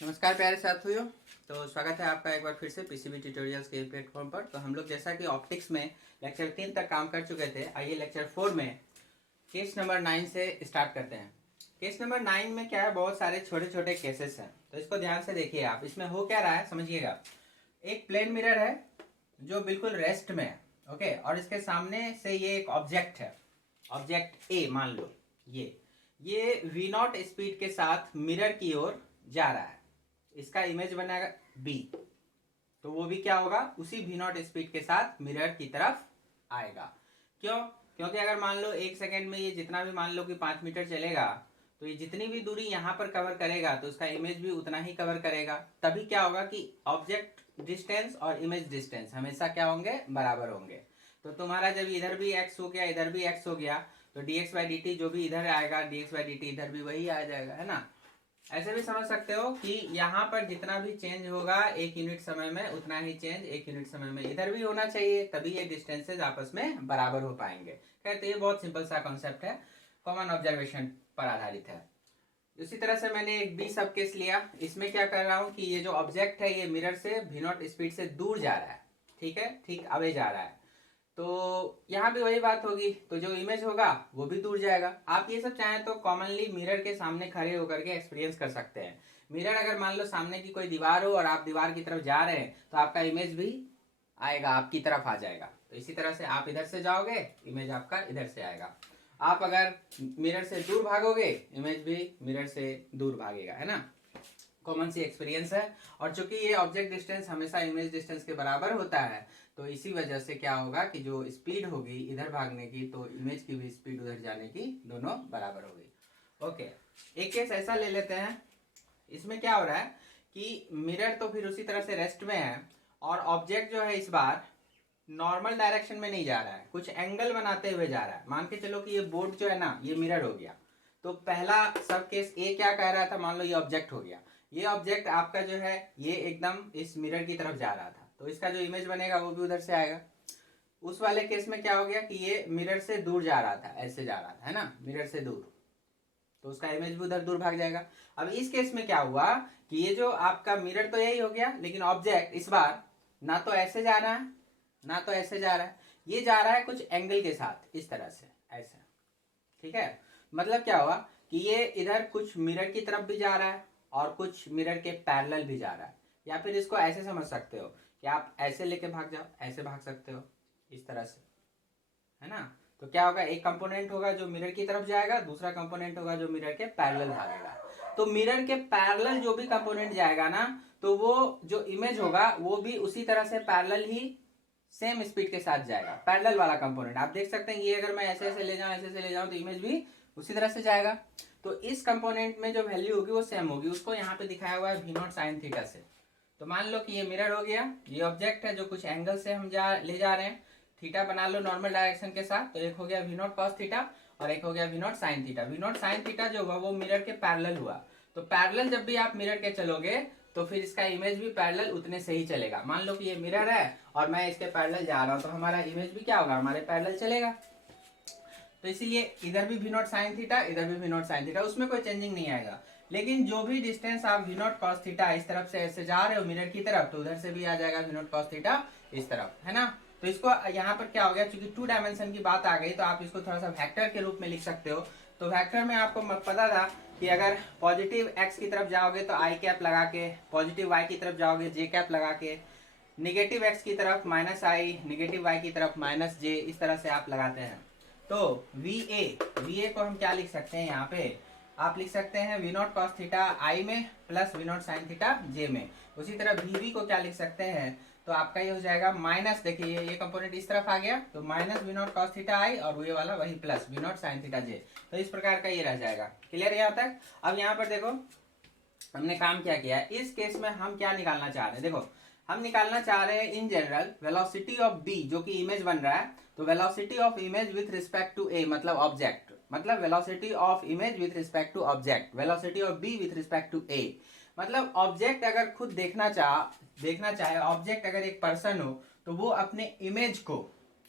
नमस्कार प्यारे साथियों। तो स्वागत है आपका एक बार फिर से पीसीबी ट्यूटोरियल्स के प्लेटफॉर्म पर। तो हम लोग जैसा कि ऑप्टिक्स में लेक्चर 3 तक काम कर चुके थे, आइए लेक्चर 4 में केस नंबर 9 से स्टार्ट करते हैं। केस नंबर 9 में क्या है, बहुत सारे छोटे छोटे केसेस हैं, तो इसको ध्यान से देखिए आप। इसमें हो क्या रहा है समझिएगा। एक प्लेन मिरर है जो बिल्कुल रेस्ट में है, ओके, और इसके सामने से ये एक ऑब्जेक्ट है, ऑब्जेक्ट ए मान लो। ये V0 स्पीड के साथ मिरर की ओर जा रहा है। इसका इमेज बनेगा बी, तो वो भी क्या होगा, उसी V0 स्पीड के साथ मिरर की तरफ आएगा। क्यों? क्योंकि अगर मान लो 1 सेकेंड में ये जितना भी मान लो कि 5 मीटर चलेगा, तो ये जितनी भी दूरी यहाँ पर कवर करेगा तो उसका इमेज भी उतना ही कवर करेगा। तभी क्या होगा कि ऑब्जेक्ट डिस्टेंस और इमेज डिस्टेंस हमेशा क्या होंगे, बराबर होंगे। तो तुम्हारा जब इधर भी x हो गया, इधर भी x हो गया, तो dx/dt जो भी इधर आएगा, dx/dt इधर भी वही आ जाएगा, है ना। ऐसे भी समझ सकते हो कि यहाँ पर जितना भी चेंज होगा 1 यूनिट समय में, उतना ही चेंज 1 यूनिट समय में इधर भी होना चाहिए, तभी ये डिस्टेंसेज आपस में बराबर हो पाएंगे। खैर, तो ये बहुत सिंपल सा कॉन्सेप्ट है, कॉमन ऑब्जर्वेशन पर आधारित है। उसी तरह से मैंने एक बी सब केस लिया। इसमें क्या कर रहा हूँ कि ये जो ऑब्जेक्ट है ये मिरर से V0 स्पीड से दूर जा रहा है, ठीक है, ठीक अवे जा रहा है। तो यहाँ भी वही बात होगी, तो जो इमेज होगा वो भी दूर जाएगा। आप ये सब चाहें तो कॉमनली मिरर के सामने खड़े होकर के एक्सपीरियंस कर सकते हैं। मिरर अगर मान लो सामने की कोई दीवार हो और आप दीवार की तरफ जा रहे हैं, तो आपका इमेज भी आएगा, आपकी तरफ आ जाएगा। तो इसी तरह से आप इधर से जाओगे, इमेज आपका इधर से आएगा। आप अगर मिरर से दूर भागोगे, इमेज भी मिरर से दूर भागेगा, है ना। कॉमन सी एक्सपीरियंस है। और चूंकि ये ऑब्जेक्ट डिस्टेंस हमेशा इमेज डिस्टेंस के बराबर होता है, तो इसी वजह से क्या होगा कि जो स्पीड होगी इधर भागने की, तो इमेज की भी स्पीड उधर जाने की दोनों बराबर होगी। ओके, एक केस ऐसा ले लेते हैं। इसमें क्या हो रहा है कि मिरर तो फिर उसी तरह से रेस्ट में है, और ऑब्जेक्ट जो है इस बार नॉर्मल डायरेक्शन में नहीं जा रहा है, कुछ एंगल बनाते हुए जा रहा है। मान के चलो कि ये बोर्ड जो है ना, ये मिरर हो गया। तो पहला सब केस ए क्या कह रहा था, मान लो ये ऑब्जेक्ट हो गया। ये ऑब्जेक्ट आपका जो है ये एकदम इस मिरर की तरफ जा रहा था, तो इसका जो इमेज बनेगा वो भी उधर से आएगा। उस वाले केस में क्या हो गया कि ये मिरर से दूर जा रहा था, ऐसे जा रहा था, है ना, मिरर से दूर, तो उसका इमेज भी उधर दूर भाग जाएगा। अब इस केस में क्या हुआ कि ये जो आपका मिरर तो यही हो गया, लेकिन ऑब्जेक्ट इस बार ना तो ऐसे जा रहा है ना तो ऐसे जा रहा है, ये जा रहा है कुछ एंगल के साथ, इस तरह से, ऐसे, ठीक है। मतलब क्या हुआ कि ये इधर कुछ मिरर की तरफ भी जा रहा है और कुछ मिरर के पैरेलल भी जा रहा है। या फिर इसको ऐसे समझ सकते हो कि आप ऐसे लेके भाग जाओ, ऐसे भाग सकते हो, इस तरह से, है ना। तो क्या होगा, एक कंपोनेंट होगा जो मिरर की तरफ जाएगा, दूसरा कंपोनेंट होगा जो मिरर के पैरेलल भागेगा। तो मिरर के पैरेलल जो भी कंपोनेंट जाएगा ना, तो वो जो इमेज होगा वो भी उसी तरह से पैरेलल ही सेम स्पीड के साथ जाएगा। पैरेलल वाला कंपोनेंट आप देख सकते हैं, ये अगर मैं ऐसे ऐसे ले जाऊं, ऐसे ऐसे ले जाऊं, तो इमेज भी उसी तरह से जाएगा। तो इस कंपोनेंट में जो वैल्यू होगी वो सेम होगी, उसको यहाँ पे दिखाया हुआ है V0 sin थीटा से। तो मान लो कि ये मिरर हो गया, ये ऑब्जेक्ट है जो कुछ एंगल से हम ले जा रहे हैं, थीटा बना लो नॉर्मल डायरेक्शन के साथ। तो एक हो गया V0 cos थीटा और एक हो गया V0 sin theta. V0 sin theta जो हुआ वो मिरर के पैरेलल हुआ। तो पैरेलल जब भी आप मिरर के चलोगे तो फिर इसका इमेज भी पैरेलल उतने से ही चलेगा। मान लो कि ये मिरर है और मैं इसके पैरेलल जा रहा हूं, तो हमारा इमेज भी क्या होगा, हमारे पैरेलल चलेगा। तो इसीलिए इधर भी V0 sin थीटा, इधर भी V0 sin थीटा, उसमें कोई चेंजिंग नहीं आएगा। लेकिन जो भी डिस्टेंस आप V0 cos थीटा इस तरफ से ऐसे जा रहे हो मिरर की तरफ, तो उधर से भी आ जाएगा V0 cos थीटा इस तरफ, है ना। तो इसको यहाँ पर क्या हो गया, चूंकि 2 डायमेंशन की बात आ गई, तो आप इसको थोड़ा सा वेक्टर के रूप में लिख सकते हो। तो वेक्टर में आपको पता था कि अगर पॉजिटिव x की तरफ जाओगे तो आई कैप लगा के, पॉजिटिव y की तरफ जाओगे जे कैप लगा के, निगेटिव x की तरफ माइनस आई, निगेटिव y की तरफ माइनस जे, इस तरह से आप लगाते हैं। तो VA को हम क्या लिख सकते हैं, यहाँ पे आप लिख सकते हैं V0 cos थीटा आई में प्लस V0 sin थीटा जे में। उसी तरह VB को क्या लिख सकते हैं, तो आपका ये हो जाएगा माइनस, देखिए ये कंपोनेंट इस तरफ आ गया, तो माइनस V0 cos थीटा आई और ये वाला वही प्लस V0 sin थीटा जे। तो इस प्रकार का ये रह जाएगा। क्लियर है यहाँ तक। अब यहाँ पर देखो हमने काम क्या किया है, इस केस में हम क्या निकालना चाह रहे हैं। देखो हम निकालना चाह रहे हैं in general velocity of B, जो कि इमेज बन रहा है। तो velocity of image with respect to A मतलब ऑब्जेक्ट, मतलब velocity of image with respect to object, velocity of B with respect to A. मतलब ऑब्जेक्ट अगर खुद देखना चाहे, ऑब्जेक्ट अगर एक पर्सन हो, तो वो अपने इमेज को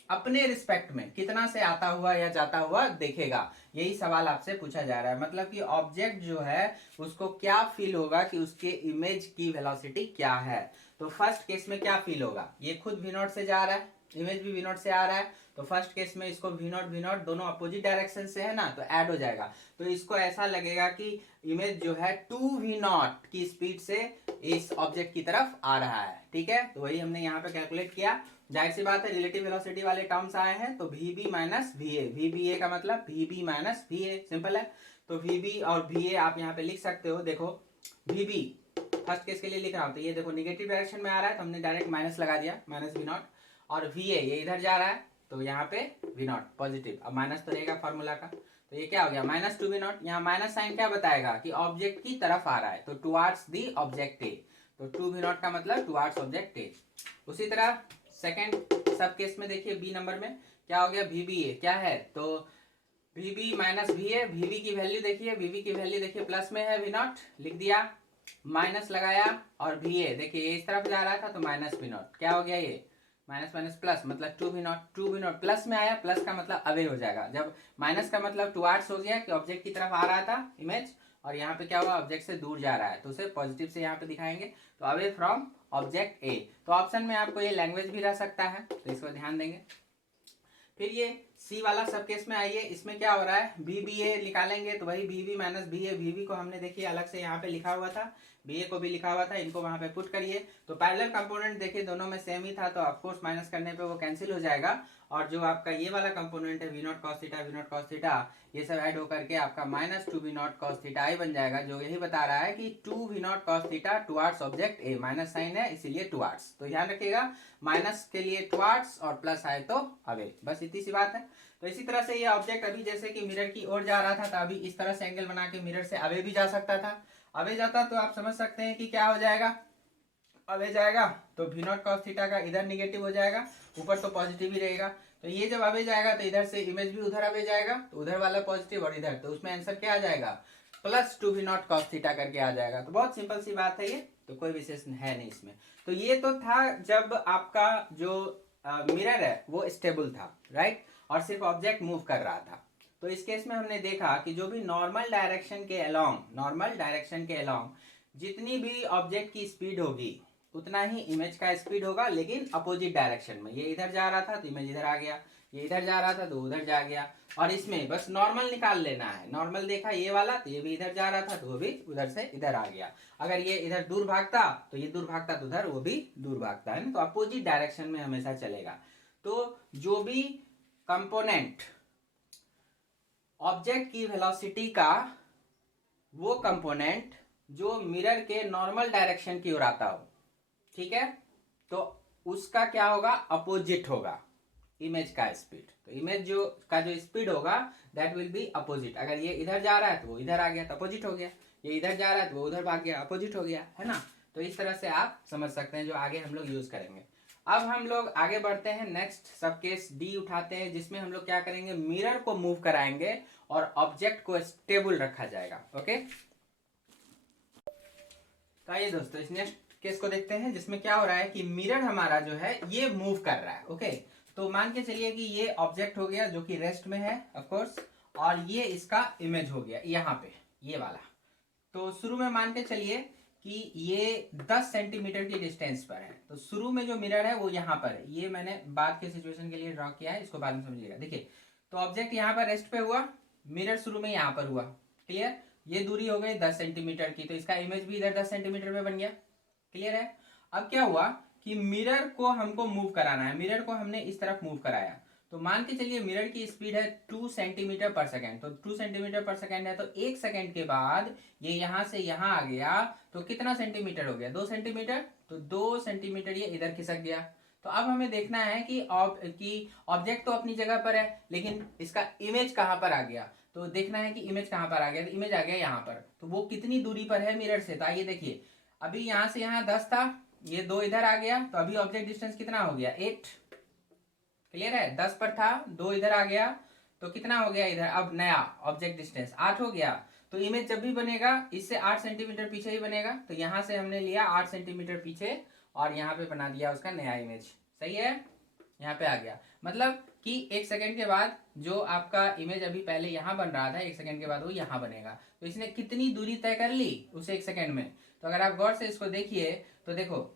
अपने रिस्पेक्ट में कितना से आता हुआ या जाता हुआ देखेगा, यही सवाल आपसे पूछा जा रहा है। मतलब कि ऑब्जेक्ट जो है उसको क्या फील होगा कि उसके इमेज की वेलोसिटी क्या है। तो फर्स्ट केस में क्या फील होगा, ये खुद v नॉट से जा रहा है, इमेज भी v नॉट से आ रहा है, तो फर्स्ट केस में इसको v नॉट दोनों अपोजिट डायरेक्शन से है ना, तो ऐड हो जाएगा। तो इसको ऐसा लगेगा कि इमेज जो है 2v नॉट की स्पीड से इस ऑब्जेक्ट की तरफ आ रहा है। ठीक है, तो वही हमने यहाँ पे कैलकुलेट किया। जाहिर सी बात है रिलेटिव वेलोसिटी वाले टर्म्स आए हैं, तो vb माइनस va, vba का मतलब vb माइनस va, सिंपल है। तो vb और va आप यहाँ पे लिख सकते हो। देखो vb फर्स्ट केस के लिए लिख रहा हूं, तो ये देखो निगेटिव डायरेक्शन में आ रहा है तो हमने डायरेक्ट माइनस लगा दिया, माइनस v नॉट। और va ये इधर जा रहा है तो यहाँ पे v नॉट पॉजिटिव, अब माइनस तो रहेगा फॉर्मूला का, तो ये क्या हो गया माइनस 2v नॉट। यहाँ माइनस साइन क्या बताएगा कि ऑब्जेक्ट की तरफ आ रहा है, तो टुवार्ड्स दी ऑब्जेक्ट ए, तो 2v नॉट का मतलब टुवार्ड्स ऑब्जेक्ट ए। उसी तरह सेकेंड सब केस में देखिए बी नंबर में क्या हो गया, vba क्या है, तो vb माइनस va, vb की वैल्यू देखिए, vb की वैल्यू देखिए प्लस में है, v नॉट लिख दिया, माइनस लगाया, और va देखिए ये इस तरफ जा रहा था तो माइनस v नॉट, क्या हो गया ये माइनस माइनस प्लस, मतलब 2v not, 2v not plus में आया, प्लस का मतलब अवे हो जाएगा, जब माइनस का मतलब टुवार्ड्स हो गया कि ऑब्जेक्ट की तरफ आ रहा था इमेज, और यहाँ पे क्या हुआ ऑब्जेक्ट से दूर जा रहा है, तो उसे पॉजिटिव से यहाँ पे दिखाएंगे, तो अवे फ्रॉम ऑब्जेक्ट ए। तो ऑप्शन में आपको ये लैंग्वेज भी रह सकता है, तो इसको ध्यान देंगे। फिर ये सी वाला सब केस में आइए, इसमें क्या हो रहा है, vba निकालेंगे तो वही vb माइनस va, vb को हमने देखिए अलग से यहाँ पे लिखा हुआ था, va को भी लिखा हुआ था, इनको वहां पे पुट करिए, तो पैरेलल कंपोनेंट देखिए दोनों में सेम ही था, तो ऑफकोर्स माइनस करने पे वो कैंसिल हो जाएगा, और जो आपका ये वाला कंपोनेंट है v naught cos theta, v naught cos theta, ये सब ऐड होकर के आपका minus 2v naught cos theta i बन जाएगा, जो यही बता रहा है कि 2v naught cos theta towards object A, minus sign है इसीलिए टुवार्ड्स, तो ध्यान रखिएगा माइनस के लिए टुवार्ड्स और प्लस आए तो अवे, बस इतनी सी बात है। तो इसी तरह से ये ऑब्जेक्ट अभी जैसे कि मिरर की ओर जा रहा था, तो अभी इस तरह से एंगल बना के मिरर से अवे भी जा सकता था, अवे जाता तो आप समझ सकते हैं कि क्या हो जाएगा, अवे जाएगा तो v नॉट कॉस थीटा का इधर निगेटिव हो जाएगा, ऊपर तो पॉजिटिव ही रहेगा, तो ये जब अवे जाएगा तो इधर से इमेज भी उधर अवे जाएगा, तो उधर वाला पॉजिटिव और इधर, तो उसमें आंसर क्या आ जाएगा plus 2v naught cos theta करके आ जाएगा। तो बहुत सिंपल सी बात है ये, तो कोई विशेष है नहीं इसमें। तो ये तो था जब आपका जो मिरर है वो स्टेबल था, राइट, और सिर्फ ऑब्जेक्ट मूव कर रहा था। तो इस केस में हमने देखा कि जो भी नॉर्मल डायरेक्शन के अलोंग जितनी भी ऑब्जेक्ट की स्पीड होगी उतना ही इमेज का स्पीड होगा, लेकिन अपोजिट डायरेक्शन में, ये इधर जा रहा था तो इमेज इधर आ गया, ये इधर जा रहा था तो उधर जा गया, और इसमें बस नॉर्मल निकाल लेना है, नॉर्मल देखा ये वाला तो ये भी इधर जा रहा था तो वो भी उधर से इधर आ गया, अगर ये इधर दूर भागता तो ये दूर भागता तो उधर वो भी दूर भागता है ना, तो अपोजिट डायरेक्शन में हमेशा चलेगा। तो जो भी कंपोनेंट ऑब्जेक्ट की वेलोसिटी का वो कंपोनेंट जो मिरर के नॉर्मल डायरेक्शन की ओर आता हो, ठीक है, तो उसका क्या होगा अपोजिट होगा इमेज का स्पीड, तो इमेज जो का जो स्पीड होगा दैट विल बी अपोजिट, अगर ये इधर जा रहा है तो वो इधर आ गया तो अपोजिट हो गया, ये इधर जा रहा है तो वो उधर भाग गया अपोजिट हो गया, है ना। तो इस तरह से आप समझ सकते हैं, जो आगे हम लोग यूज करेंगे। अब हम लोग आगे बढ़ते हैं, नेक्स्ट सब केस डी उठाते हैं, जिसमें हम लोग क्या करेंगे, मिरर को मूव कराएंगे और ऑब्जेक्ट को स्टेबल रखा जाएगा। ओके, तो आइए दोस्तों इस नेक्स्ट केस को देखते हैं, जिसमें क्या हो रहा है कि मिरर हमारा जो है ये मूव कर रहा है। ओके, तो मान के चलिए कि ये ऑब्जेक्ट हो गया जो कि रेस्ट में है ऑफ कोर्स, और ये इसका इमेज हो गया यहाँ पे ये वाला। तो शुरू में मान के चलिए कि ये 10 सेंटीमीटर की डिस्टेंस पर है, तो शुरू में जो मिरर है वो यहाँ पर है, ये मैंने बाद के सिचुएशन के लिए ड्रॉ किया है, इसको बाद में समझिएगा। देखिए, तो ऑब्जेक्ट यहाँ पर रेस्ट पे हुआ, मिरर शुरू में यहाँ पर हुआ, क्लियर, ये दूरी हो गई 10 सेंटीमीटर की, तो इसका इमेज भी इधर 10 सेंटीमीटर में बन गया, क्लियर है। अब क्या हुआ कि मिरर को हमको मूव कराना है, मिरर को हमने इस तरफ मूव कराया, तो मान के चलिए मिरर की स्पीड है 2 सेंटीमीटर पर सेकेंड, तो 2 सेंटीमीटर पर सेकेंड है, तो 1 सेकेंड के बाद ये यहां से यहां आ गया, तो कितना सेंटीमीटर हो गया 2 सेंटीमीटर, तो 2 सेंटीमीटर ये इधर खिसक गया। तो अब हमें देखना है कि ऑब्जेक्ट तो अपनी जगह पर है, लेकिन इसका इमेज कहां पर आ गया, तो देखना है कि इमेज कहां पर आ गया, तो इमेज आ गया यहाँ पर, तो वो कितनी दूरी पर है मिरर से। तो आइए देखिए, अभी यहां से यहां 10 था, ये 2 इधर आ गया, तो अभी ऑब्जेक्ट डिस्टेंस कितना हो गया 8, क्लियर है, 10 पर था 2 इधर आ गया, तो कितना हो गया इधर, अब नया ऑब्जेक्ट डिस्टेंस 8 हो गया। तो इमेज जब भी बनेगा इससे 8 सेंटीमीटर पीछे ही बनेगा, तो यहां से हमने लिया 8 सेंटीमीटर पीछे और यहाँ पे बना दिया उसका नया इमेज, सही है, यहाँ पे आ गया। मतलब कि 1 सेकंड के बाद जो आपका इमेज अभी पहले यहाँ बन रहा था 1 सेकंड के बाद वो यहाँ बनेगा। तो इसने कितनी दूरी तय कर ली उस 1 सेकंड में। तो अगर आप गौर से इसको देखिए तो देखो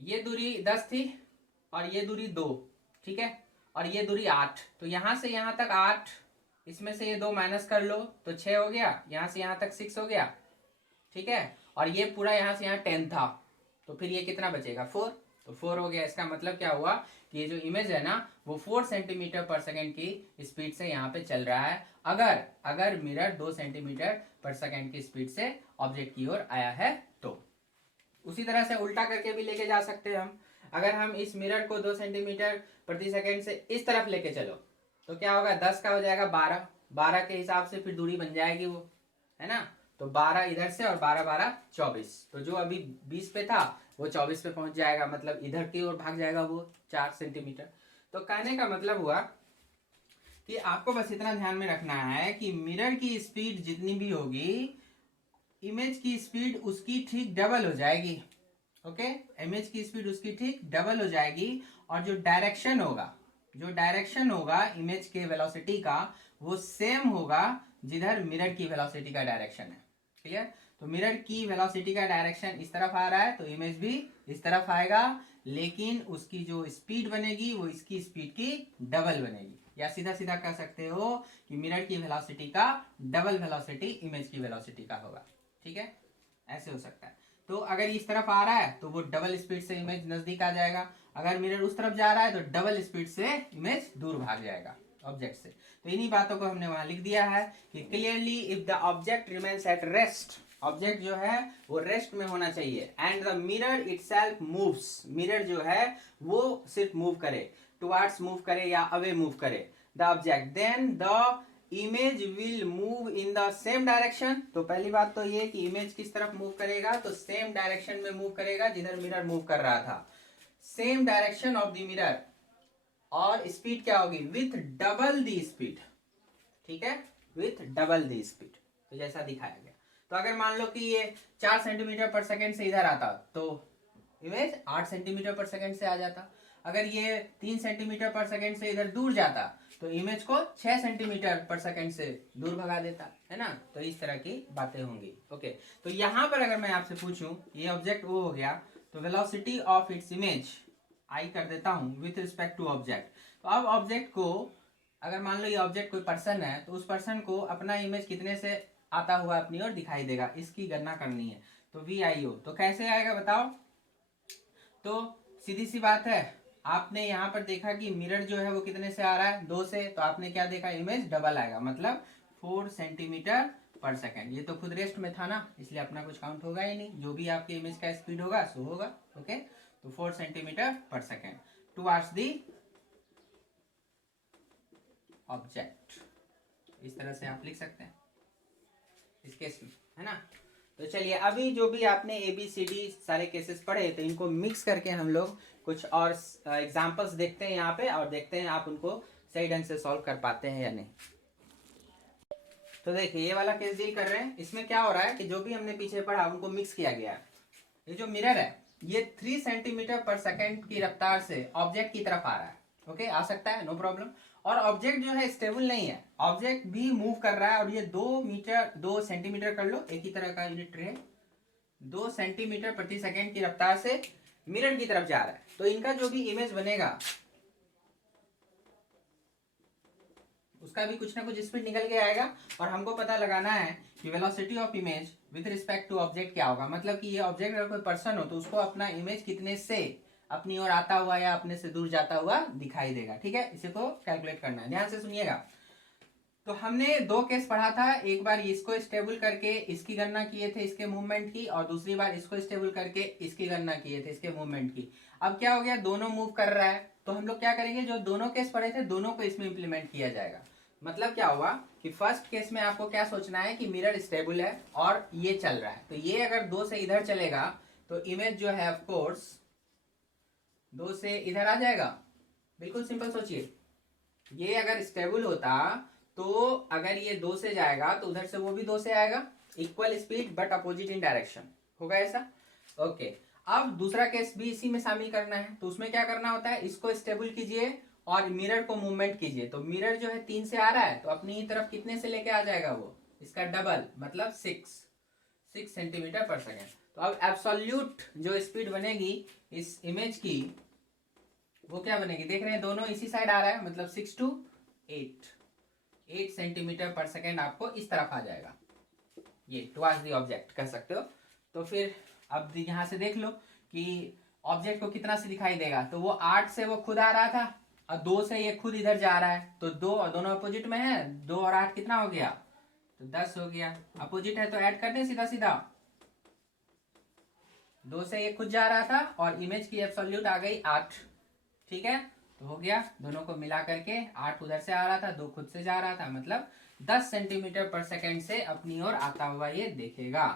ये दूरी 10 थी और ये दूरी 2, ठीक है, और ये दूरी 8। तो यहाँ से यहाँ तक 8, इसमें से ये 2 माइनस कर लो तो 6 हो गया, यहाँ से यहाँ तक 6 हो गया, ठीक है, और ये पूरा यहाँ से यहाँ 10 था, तो फिर ये कितना बचेगा 4। तो 4 हो गया। इसका मतलब क्या हुआ कि ये जो इमेज है ना वो 4 सेंटीमीटर पर सेकंड की स्पीड से यहाँ पे चल रहा है, अगर अगर मिरर 2 सेंटीमीटर पर सेकंड की स्पीड से ऑब्जेक्ट की ओर आया है तो। उसी तरह से उल्टा करके भी लेके जा सकते हैं हम। अगर हम इस मिरर को 2 सेंटीमीटर प्रति सेकंड से इस तरफ लेके चलो तो क्या होगा, 10 का हो जाएगा 12, 12 के हिसाब से फिर दूरी बन जाएगी वो, है ना। तो 12 इधर से और 12 12 24, तो जो अभी 20 पे था वो 24 पे पहुंच जाएगा, मतलब इधर की ओर भाग जाएगा वो 4 सेंटीमीटर। तो कहने का मतलब हुआ कि आपको बस इतना ध्यान में रखना है कि मिरर की स्पीड जितनी भी होगी इमेज की स्पीड उसकी ठीक डबल हो जाएगी। ओके, इमेज की स्पीड उसकी ठीक डबल हो जाएगी, और जो डायरेक्शन होगा इमेज के वेलोसिटी का वो सेम होगा जिधर मिरर की वेलोसिटी का डायरेक्शन है। क्लियर। तो मिरर की वेलोसिटी का डायरेक्शन इस तरफ आ रहा है तो इमेज भी इस तरफ आएगा, लेकिन उसकी जो स्पीड बनेगी वो इसकी स्पीड की डबल बनेगी, या सीधा सीधा कह सकते हो कि मिरर की वेलोसिटी का डबल वेलोसिटी इमेज की वेलोसिटी का होगा। ठीक है, ऐसे हो सकता है। तो अगर इस तरफ आ रहा है तो वो डबल स्पीड से इमेज नजदीक आ जाएगा, अगर मिरर उस तरफ जा रहा है तो डबल स्पीड से इमेज दूर भाग जाएगा ऑब्जेक्ट से। तो इन्हीं बातों को हमने वहां लिख दिया है कि clearly if the object remains at rest, object जो है वो रेस्ट में होना चाहिए, and the mirror itself moves, mirror जो है वो सिर्फ मूव करे, टुवर्ड्स मूव करे या अवे मूव करे the object, then the image will move in the same direction. तो पहली बात तो ये कि इमेज किस तरफ मूव करेगा, तो सेम डायरेक्शन में मूव करेगा जिधर मिरर मूव कर रहा था, same direction of the mirror, और स्पीड क्या होगी विथ डबल द स्पीड। ठीक है, विथ डबल द स्पीड, तो जैसा दिखाया गया। तो अगर मान लो कि ये 4 सेंटीमीटर पर सेकंड से इधर आता तो इमेज 8 सेंटीमीटर पर सेकंड से आ जाता, अगर ये 3 सेंटीमीटर पर सेकंड से इधर दूर जाता तो इमेज को 6 सेंटीमीटर पर सेकंड से दूर भगा देता, है ना। तो इस तरह की बातें होंगी। ओके, तो यहां पर अगर मैं आपसे पूछूं, ये ऑब्जेक्ट वो हो गया, तो velocity of its image I कर देता हूं विथ रिस्पेक्ट टू ऑब्जेक्ट। तो अब ऑब्जेक्ट को, अगर मान लो ये ऑब्जेक्ट कोई पर्सन है तो उस पर्सन को अपना इमेज कितने से आता हुआ अपनी ओर दिखाई देगा, इसकी गणना करनी है। तो VIO तो कैसे आएगा बताओ। तो सीधी सी बात है, आपने यहाँ पर देखा कि मिरर जो है वो कितने से आ रहा है 2 से, तो आपने क्या देखा इमेज डबल आएगा, मतलब 4 सेंटीमीटर पर सेकंड। ये तो खुद रेस्ट में था ना, इसलिए अपना कुछ काउंट होगा ही नहीं, जो भी आपके इमेज का स्पीड होगा सो होगा। ओके, तो 4 सेंटीमीटर पर सेकंड टुवर्ड्स दी ऑब्जेक्ट, इस तरह से आप लिख सकते हैं इस केस में, है ना। तो चलिए अभी जो भी आपने ABCD सारे केसेस पढ़े तो इनको मिक्स करके हम लोग कुछ और एग्जांपल्स देखते हैं यहाँ पे, और देखते हैं आप उनको सही ढंग से सॉल्व कर पाते हैं या नहीं। तो देखिए ये वाला केस डील कर रहे हैं, इसमें क्या हो रहा है कि जो भी हमने पीछे पढ़ा उनको मिक्स किया गया है। ये जो मिरर है ये 3 सेंटीमीटर पर सेकेंड की रफ्तार से ऑब्जेक्ट की तरफ आ रहा है। ओके, आ सकता है, नो प्रॉब्लम। और ऑब्जेक्ट जो है स्टेबल नहीं है, ऑब्जेक्ट भी मूव कर रहा है, और ये 2 सेंटीमीटर कर लो, एक ही तरह का यूनिट रहे, 2 सेंटीमीटर प्रति सेकेंड की रफ्तार से मिरर की तरफ जा रहा है। तो इनका जो भी इमेज बनेगा उसका भी कुछ ना कुछ स्पीड निकल के आएगा, और हमको पता लगाना है कि velocity of image with respect to object क्या होगा। मतलब कि ये ऑब्जेक्ट अगर कोई पर्सन हो तो उसको अपना इमेज कितने से अपनी ओर आता हुआ या अपने से दूर जाता हुआ दिखाई देगा। ठीक है, इसी को कैलकुलेट करना है, ध्यान से सुनिएगा। तो हमने 2 केस पढ़ा था, एक बार इसको स्टेबल करके इसकी गणना किए थे इसके मूवमेंट की, और दूसरी बार इसको स्टेबल करके इसकी गणना किए थे इसके मूवमेंट की। अब क्या हो गया, दोनों मूव कर रहा है, तो हम लोग क्या करेंगे, जो दोनों केस पढ़े थे दोनों को इसमें इंप्लीमेंट किया जाएगा। मतलब क्या हुआ कि फर्स्ट केस में आपको क्या सोचना है कि मिरर स्टेबल है और ये चल रहा है, तो ये अगर 2 से इधर चलेगा तो इमेज जो है ऑफ कोर्स 2 से इधर आ जाएगा। बिल्कुल सिंपल सोचिए, ये अगर स्टेबल होता तो अगर ये 2 से जाएगा तो उधर से वो भी 2 से आएगा, equal speed but opposite in direction, होगा ऐसा। ओके, अब दूसरा केस भी इसी में शामिल करना है, तो उसमें क्या करना होता है, इसको स्टेबल कीजिए और मिरर को मूवमेंट कीजिए, तो मिरर जो है 3 से आ रहा है तो अपनी तरफ कितने से लेके आ जाएगा वो, इसका डबल मतलब 6 सेंटीमीटर पर सेकेंड। तो अब एब्सोल्यूट जो स्पीड बनेगी इस इमेज की वो क्या बनेगी, देख रहे हैं दोनों इसी साइड आ रहा है, मतलब 6 to 8 सेंटीमीटर पर सेकेंड आपको इस तरफ आ जाएगा, ये टुवर्ड्स द ऑब्जेक्ट कह सकते हो। तो फिर अब यहाँ से देख लो कि ऑब्जेक्ट को कितना से दिखाई देगा, तो वो 8 से वो खुद आ रहा था और 2 से ये खुद इधर जा रहा है, तो 2 और दोनों अपोजिट में है, 2 और 8 कितना हो गया, तो 10 हो गया। अपोजिट है तो ऐड कर दे सीधा सीधा, 2 से ये खुद जा रहा था और इमेज की एब्सोल्यूट आ गई 8, ठीक है। तो हो गया, दोनों को मिला करके 8 उधर से आ रहा था, 2 खुद से जा रहा था, मतलब 10 सेंटीमीटर पर सेकेंड से अपनी ओर आता हुआ ये देखेगा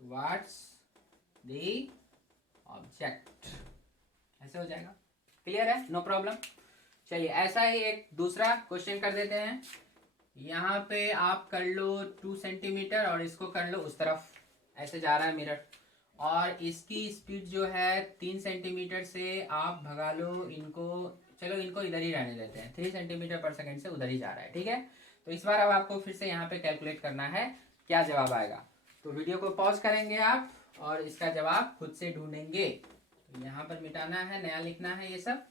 टुवर्ड्स द ऑब्जेक्ट, ऐसे हो जाएगा। क्लियर है, नो प्रॉब्लम। चलिए ऐसा ही एक दूसरा क्वेश्चन कर देते हैं। यहाँ पे आप कर लो 2 सेंटीमीटर और इसको कर लो उस तरफ, ऐसे जा रहा है मिरर, और इसकी स्पीड जो है 3 सेंटीमीटर से आप भगा लो इनको, चलो इनको इधर ही रहने देते हैं, 3 सेंटीमीटर पर सेकेंड से उधर ही जा रहा है, ठीक है। तो इस बार अब आपको फिर से यहाँ पे कैलकुलेट करना है क्या जवाब आएगा। तो वीडियो को पॉज करेंगे आप और इसका जवाब खुद से ढूंढेंगे। तो यहाँ पर मिटाना है, नया लिखना है ये सब।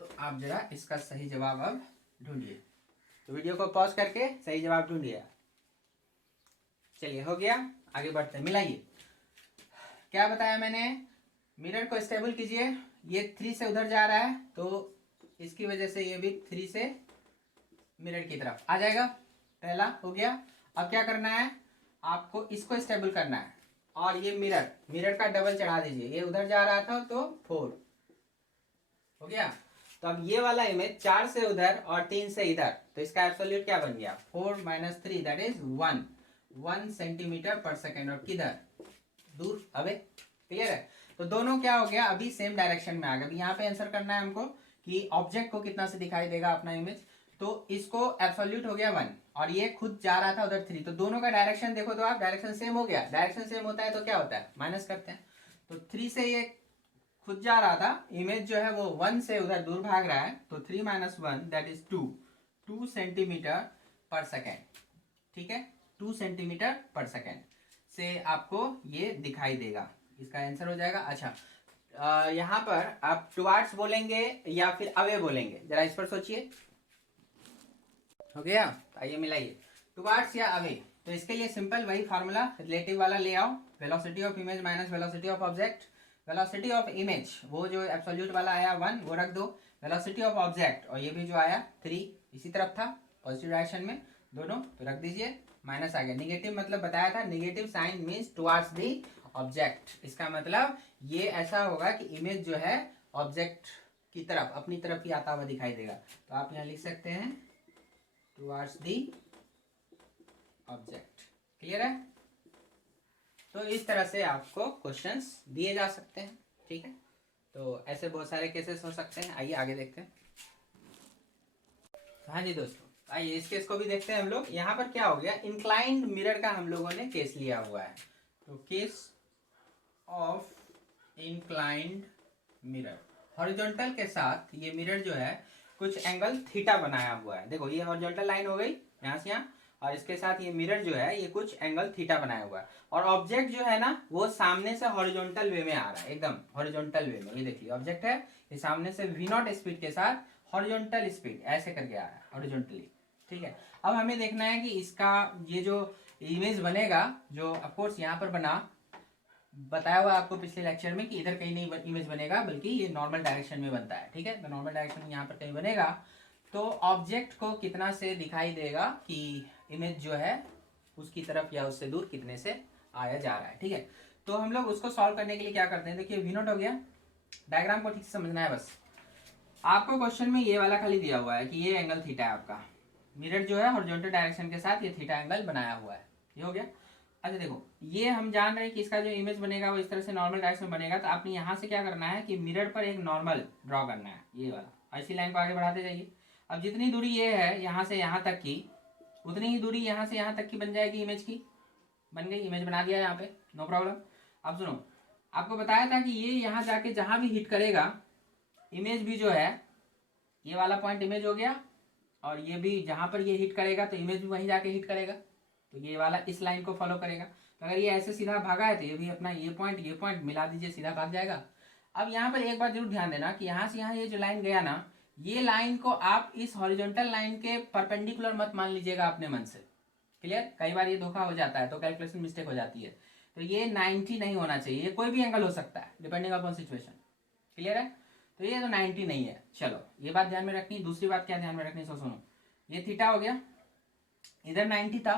तो आप जरा इसका सही जवाब अब ढूंढिए, तो वीडियो को पॉज करके सही जवाब ढूंढिए। चलिए हो गया, आगे बढ़ते हैं, मिलाइए। क्या बताया मैंने, मिरर को स्टेबल कीजिए, ये 3 से उधर जा रहा है तो इसकी वजह से ये भी 3 से मिरर की तरफ आ जाएगा, पहला हो गया। अब क्या करना है, आपको इसको स्टेबल करना है और ये मिरर का डबल चढ़ा दीजिए, ये उधर जा रहा था तो 4 हो गया। तो अब ये वाला इमेज 4 से उधर और 3 से इधर, तो इसका एब्सोल्यूट क्या बन गया, 4 - 3 दैट इज 1 सेंटीमीटर पर सेकेंड, और किधर, दूर, अबे। क्लियर है, तो दोनों क्या हो गया, अभी सेम डायरेक्शन में आ गया। अभी यहाँ पे आंसर करना है हमको कि ऑब्जेक्ट को कितना से दिखाई देगा अपना इमेज, तो इसको एब्सोल्यूट हो गया 1 और ये खुद जा रहा था उधर 3, तो दोनों का डायरेक्शन देखो तो आप, डायरेक्शन सेम हो गया। डायरेक्शन सेम होता है तो क्या होता है, माइनस करते हैं। तो 3 से ये खुद जा रहा था, इमेज जो है वो 1 से उधर दूर भाग रहा है, तो 3 - 1 दैट इज 2 सेंटीमीटर पर सेकेंड, ठीक है। 2 सेंटीमीटर पर सेकेंड से आपको ये दिखाई देगा, इसका आंसर हो जाएगा। अच्छा यहाँ पर आप टुवर्ड्स बोलेंगे या फिर अवे बोलेंगे, जरा इस पर सोचिए। हो गया, आइए मिलाइए, टुवर्ड्स या अवे। तो इसके लिए सिंपल वही फार्मूला रिलेटिव वाला ले आओ, velocity of image minus velocity of object. Velocity of image वो जो एब्सोल्यूट वाला आया 1 वो रख दो, वेलोसिटी ऑफ ऑब्जेक्ट और ये भी जो आया 3 इसी तरफ था पॉजिटिव डायरेक्शन में दोनों, तो रख दीजिए, माइनस आ गया। निगेटिव मतलब बताया था, negative sign means towards the object, इसका मतलब ये ऐसा होगा कि इमेज जो है ऑब्जेक्ट की तरफ, अपनी तरफ ही आता हुआ दिखाई देगा। तो आप यहाँ लिख सकते हैं टुवर्ड्स दी ऑब्जेक्ट। क्लियर है, तो इस तरह से आपको क्वेश्चंस दिए जा सकते हैं, ठीक है। तो ऐसे बहुत सारे केसेस हो सकते हैं, आइए आगे देखते हैं। हाँ जी दोस्तों, आइए इस केस को भी देखते हैं हम लोग। यहाँ पर क्या हो गया, इंक्लाइंड मिरर का हम लोगों ने केस लिया हुआ है। तो case of inclined mirror, horizontal के साथ ये मिरर जो है कुछ एंगल थीटा बनाया हुआ है। देखो ये हॉरिजॉन्टल लाइन हो गई यहाँ से यहाँ, और इसके साथ ये मिरर जो है ये कुछ एंगल थीटा बनाया हुआ है, और ऑब्जेक्ट जो है ना वो सामने से हॉरिजॉन्टल वे में आ रहा है, एकदम हॉरिजॉन्टल वे में। ये देखिए ऑब्जेक्ट है, ये सामने से v0 स्पीड के साथ हॉरिजॉन्टल स्पीड ऐसे करके आ रहा है हॉरिजॉन्टली, ठीक है। अब हमें देखना है कि इसका ये जो इमेज बनेगा, जो ऑफकोर्स यहाँ पर बना, बताया हुआ आपको पिछले लेक्चर में कि इधर कहीं नहीं इमेज बनेगा, बल्कि ये नॉर्मल डायरेक्शन में बनता है, ठीक है। तो नॉर्मल डायरेक्शन में यहाँ पर कहीं बनेगा, तो ऑब्जेक्ट को कितना से दिखाई देगा कि इमेज जो है उसकी तरफ या उससे दूर कितने से आया जा रहा है, ठीक है। तो हम लोग उसको सॉल्व करने के लिए क्या करते हैं, देखिए v0 हो गया, डायग्राम को ठीक से समझना है बस। आपको क्वेश्चन में ये वाला खाली दिया हुआ है कि ये एंगल थीटा है आपका, मिरर जो है हॉरिजॉन्टल डायरेक्शन के साथ ये थीटा एंगल बनाया हुआ है, ये हो गया। अच्छा देखो, ये हम जान रहे हैं कि इसका जो इमेज बनेगा वो इस तरह से नॉर्मल डायरेक्शन में बनेगा, तो आपने यहाँ से क्या करना है कि मिरर पर एक नॉर्मल ड्रॉ करना है, ये वाला, ऐसी लाइन को आगे बढ़ाते जाइए। अब जितनी दूरी ये है यहाँ से यहाँ तक की, उतनी ही दूरी यहाँ से यहाँ तक की बन जाएगी इमेज की, बन गई, इमेज बना दिया यहाँ पे, नो प्रॉब्लम। अब सुनो, आपको बताया था कि ये यहाँ जाके जहाँ भी हिट करेगा इमेज भी जो है, ये वाला पॉइंट इमेज हो गया, और ये भी जहां पर ये हिट करेगा तो इमेज भी वहीं जाके हिट करेगा, तो ये वाला इस लाइन को फॉलो करेगा। तो अगर ये ऐसे सीधा भागा है तो ये भी अपना ये पॉइंट मिला दीजिए, सीधा भाग जाएगा। अब यहाँ पर एक बात जरूर ध्यान देना कि यहाँ से यहाँ ये जो लाइन गया ना, ये लाइन को आप इस हॉरिजॉन्टल लाइन के परपेंडिकुलर मत मान लीजिएगा अपने मन से। क्लियर? कई बार ये धोखा हो जाता है तो कैलकुलेशन मिस्टेक हो जाती है। तो ये 90 नहीं होना चाहिए, ये कोई भी एंगल हो सकता है डिपेंडिंग अपॉन सिचुएशन। क्लियर है? तो ये तो 90 नहीं है। चलो ये बात ध्यान में रखनी। दूसरी बात क्या ध्यान में रखनी, सो सुनो। ये थीटा हो गया, इधर 90 था,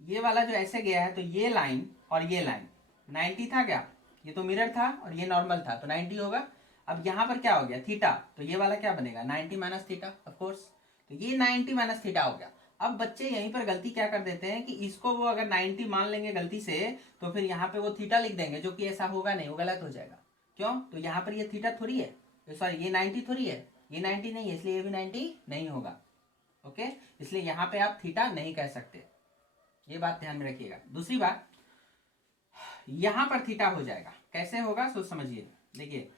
ये वाला जो ऐसे गया है तो ये लाइन और ये लाइन 90 था क्या? ये तो मिरर था और ये नॉर्मल था तो 90 होगा। अब यहाँ पर क्या हो गया? थीटा, तो ये वाला क्या बनेगा? 90 माइनस थीटा ऑफ कोर्स। तो ये 90 माइनस थीटा हो गया। अब बच्चे यहीं पर गलती क्या कर देते हैं कि इसको वो अगर 90 मान लेंगे गलती से, तो फिर यहाँ पे वो थीटा लिख देंगे, जो कि ऐसा होगा नहीं, वो गलत हो जाएगा। क्यों? तो यहाँ पर ये थीटा थोड़ी है, सॉरी ये 90 थोड़ी है, ये 90 नहीं है, इसलिए ये भी 90 नहीं होगा। ओके, इसलिए यहाँ पे आप थीटा नहीं कह सकते, ये बात ध्यान में रखिएगा। दूसरी बात, यहां पर थीटा हो जाएगा, कैसे होगा सोच समझिए। देखिए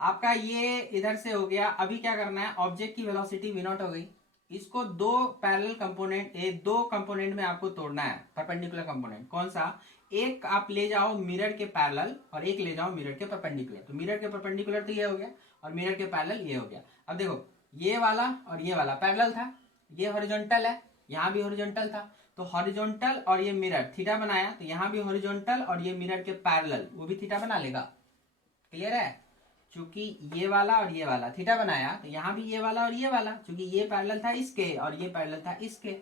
आपका ये इधर से हो गया, अभी क्या करना है, ऑब्जेक्ट की वेलोसिटी v नॉट हो गई, इसको दो पैरेलल कंपोनेंट, दो कंपोनेंट में आपको तोड़ना है, परपेंडिकुलर कंपोनेंट। कौन सा? एक आप ले जाओ मिरर के पैरेलल और एक ले जाओ मिरर के परपेंडिकुलर। तो मिरर के परपेंडिकुलर तो ये हो गया और मिरर के पैरेलल ये हो गया। अब देखो ये वाला और ये वाला पैरेलल था, ये हॉरिजॉन्टल है, यहाँ भी हॉरिजॉन्टल था, तो हॉरिजॉन्टल और ये मिरर थीटा बनाया, तो यहाँ भी हॉरिजॉन्टल और ये मिरर के पैरेलल वो भी थीटा बना लेगा। क्लियर है? चूंकि ये वाला और ये वाला थीटा बनाया तो यहाँ भी ये वाला और ये वाला, चूंकि ये पैरेलल था इसके और ये पैरेलल था इसके,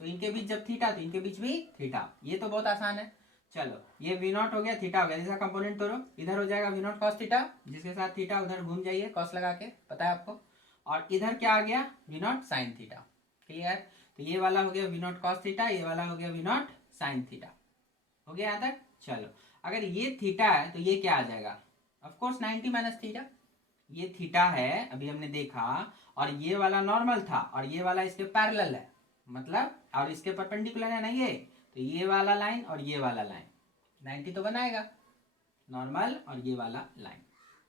तो इनके बीच जब थीटा तो इनके बीच भी थीटा। ये तो बहुत आसान है। चलो ये v नॉट हो गया, थीटा हो गया, जैसा कंपोनेंट तोड़ो, इधर हो जाएगा v नॉट कॉस थीटा, जिसके साथ थीटा उधर घूम जाइए कॉस लगा के, पता है आपको। और इधर क्या आ गया? v not sine theta. Clear? तो ये वाला हो गया v नॉट कॉस थीटा, ये वाला हो गया v नॉट साइन थीटा। हो गया यहाँ तक? चलो अगर ये थीटा है तो ये क्या आ जाएगा? Of course 90 minus theta. ये थीटा है अभी हमने देखा, और ये वाला नॉर्मल था और ये वाला इसके पैरेलल है, मतलब और इसके परपेंडिकुलर है ना ये, तो ये वाला लाइन और ये वाला लाइन 90 तो बनाएगा, नॉर्मल और ये वाला लाइन